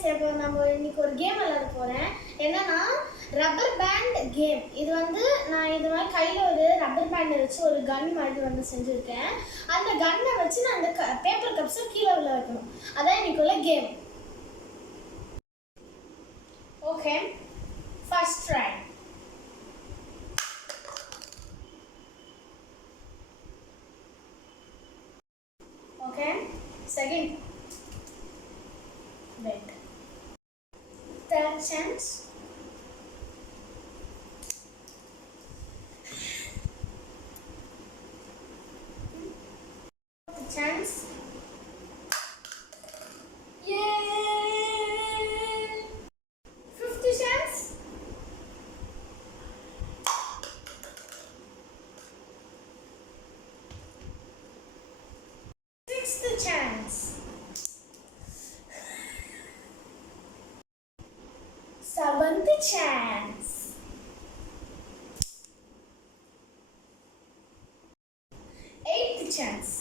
guys, இப்போ நம்ம இன்னைக்கு ஒரு கேம் விளையாட போறேன். என்னன்னா ரப்பர் பேண்ட் கேம். இது வந்து நான் இது மாதிரி கையில ஒரு ரப்பர் பேண்ட் வச்சு ஒரு கன் மாதிரி வந்து செஞ்சிருக்கேன். அந்த கன்னை வச்சு நான் அந்த பேப்பர் கப்ஸை கீழே உள்ள வைக்கணும். அதான் இன்னைக்கு உள்ள game. Okay, first try. Okay, second. Wait. Third chance. Fourth chance. Yay! Fifth chance. Sixth chance. Seventh chance. Eighth chance.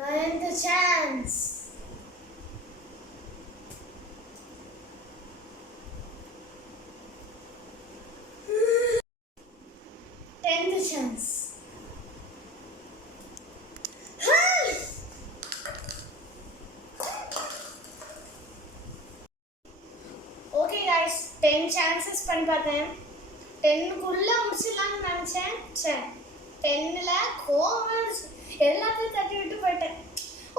Ninth chance. 10th chance. Okay guys, 10 chances பண்ணி பார்த்தேன். 10 குள்ள முடிச்சிடலாம்னு நினைச்சேன். சரி, 10ல கோவம் எல்லாத்தையும் தட்டி விட்டு போயிட்டேன்.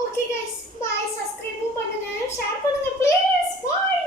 Okay guys, bye. சப்ஸ்கிரைப் பண்ணுங்க, ஷேர் பண்ணுங்க ப்ளீஸ். பை.